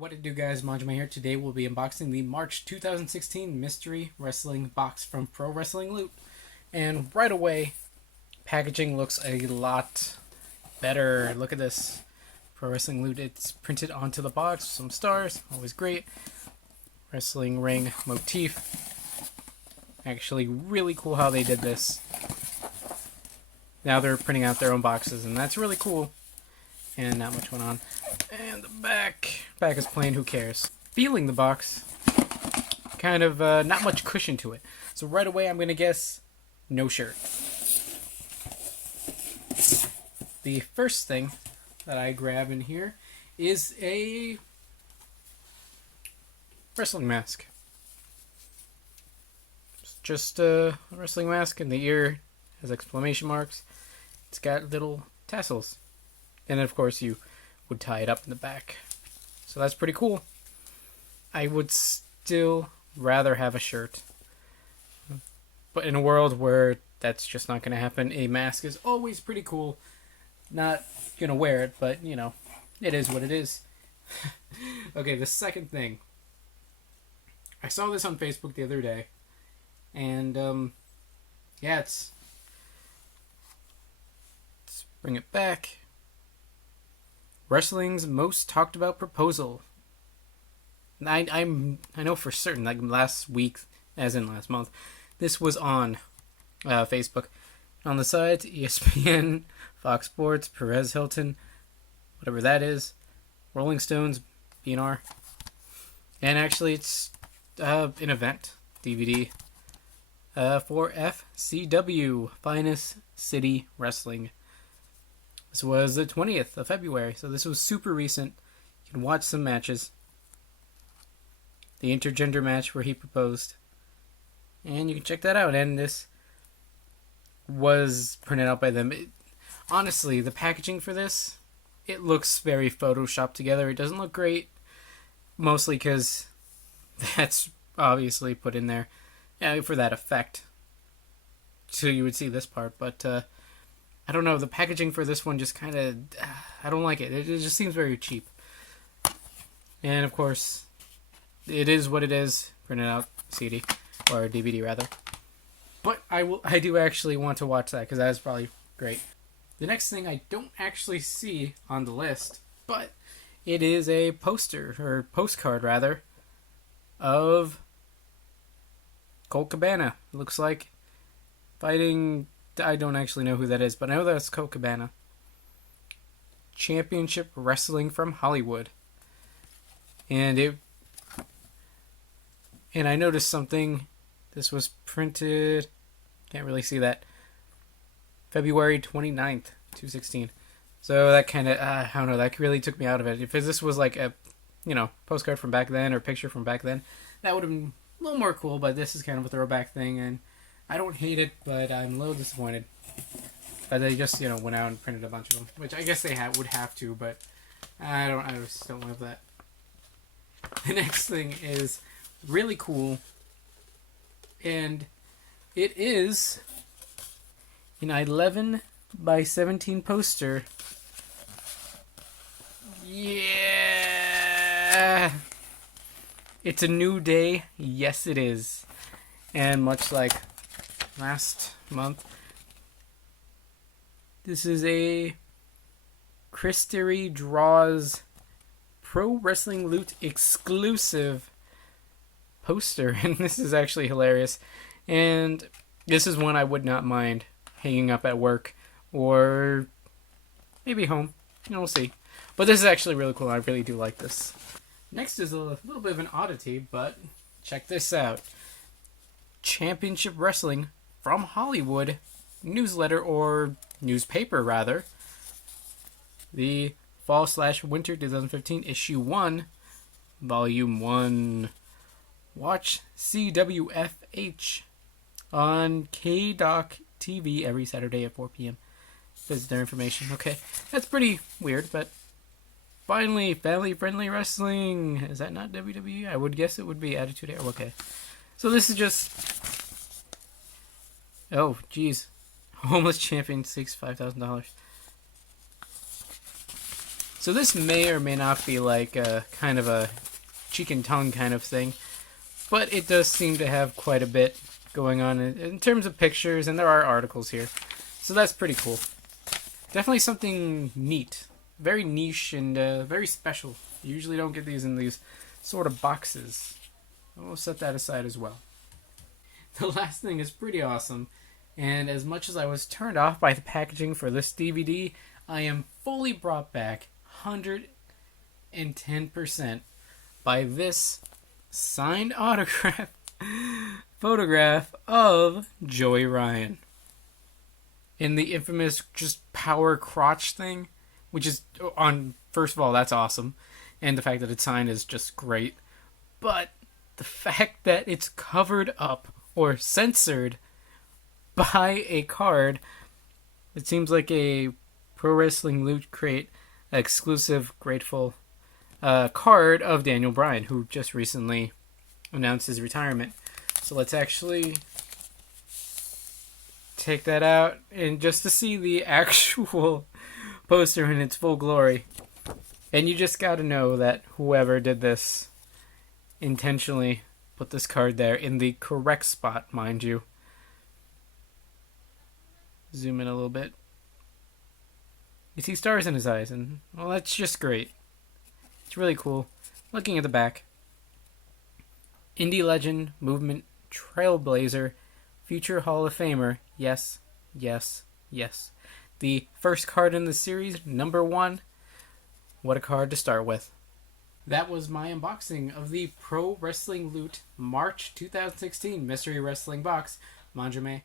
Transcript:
What it do, guys? Manjoume here. Today we'll be unboxing the March 2016 Mystery Wrestling Box from Pro Wrestling Loot. And right away, packaging looks a lot better. Look at this. Pro Wrestling Loot. It's printed onto the box. Some stars. Always great. Wrestling ring motif. Actually, really cool how they did this. Now they're printing out their own boxes, and that's really cool. And not much went on. And the back is plain, who cares? Feeling the box, kind of not much cushion to it. So right away I'm going to guess no shirt. The first thing that I grab in here is a wrestling mask. It's just a wrestling mask, and the ear has exclamation marks. It's got little tassels. And of course you would tie it up in the back. So that's pretty cool. I would still rather have a shirt. But in a world where that's just not going to happen, a mask is always pretty cool. Not going to wear it, but, you know, it is what it is. Okay, the second thing. I saw this on Facebook the other day. And, yeah, let's bring it back. Wrestling's most talked about proposal. I know for certain, like last week, as in last month, this was on Facebook. On the sides, ESPN, Fox Sports, Perez Hilton, whatever that is, Rolling Stones, BNR, and actually it's an event DVD for FCW, Finest City Wrestling. This was the 20th of February, so this was super recent. You can watch some matches. The intergender match where he proposed. And you can check that out. And this was printed out by them. Honestly, the packaging for this, it looks very photoshopped together. It doesn't look great, mostly because that's obviously put in there for that effect. So you would see this part, but I don't know, the packaging for this one just kind of, I don't like it. It just seems very cheap. And of course, it is what it is, printed out CD, or DVD rather. But I do actually want to watch that, because that is probably great. The next thing I don't actually see on the list, but it is a poster, or postcard rather, of Colt Cabana. It looks like fighting, I don't actually know who that is, but I know that's Colt Cabana. Championship Wrestling from Hollywood. And I noticed something. This was printed, can't really see that, February 29th, 2016. So that kind of, I don't know, that really took me out of it. If this was like a, postcard from back then, or picture from back then, that would have been a little more cool, but this is kind of a throwback thing, and I don't hate it, but I'm a little disappointed. But they just, went out and printed a bunch of them, which I guess they would have to, but I just don't love that. The next thing is really cool, and it is an 11 by 17 poster. Yeah! It's a new day. Yes, it is. And much like last month, this is a Christery Draws Pro Wrestling Loot exclusive poster, and this is actually hilarious. And this is one I would not mind hanging up at work, or maybe home. We'll see. But this is actually really cool. I really do like this. Next is a little bit of an oddity, but check this out. Championship Wrestling from Hollywood newsletter, or newspaper rather. The Fall/Winter 2015 issue 1, volume 1. Watch CWFH on KDoc TV every Saturday at 4 p.m. Visit their information. Okay, that's pretty weird, but finally, family-friendly wrestling. Is that not WWE? I would guess it would be Attitude Era. Okay. So this is just, oh, geez. Homeless champion seeks $5,000. So this may or may not be like a kind of a cheek and tongue kind of thing, but it does seem to have quite a bit going on in terms of pictures, and there are articles here. So that's pretty cool. Definitely something neat. Very niche and very special. You usually don't get these in these sort of boxes. We'll set that aside as well. The last thing is pretty awesome, and as much as I was turned off by the packaging for this DVD, I am fully brought back 110% by this signed autograph photograph of Joey Ryan. In the infamous just power crotch thing, which is, on first of all, that's awesome, and the fact that it's signed is just great, but the fact that it's covered up or censored by a card, it seems like a Pro Wrestling Loot Crate exclusive grateful card of Daniel Bryan, who just recently announced his retirement. So let's actually take that out, and just to see the actual poster in its full glory. And you just gotta know that whoever did this intentionally put this card there in the correct spot, mind you. Zoom in a little bit. You see stars in his eyes, and well, that's just great. It's really cool. Looking at the back, indie legend, movement, trailblazer, future Hall of Famer. Yes, yes, yes. The first card in the series, number 1. What a card to start with. That was my unboxing of the Pro Wrestling Loot March 2016 Mystery Wrestling Box. Manjoume.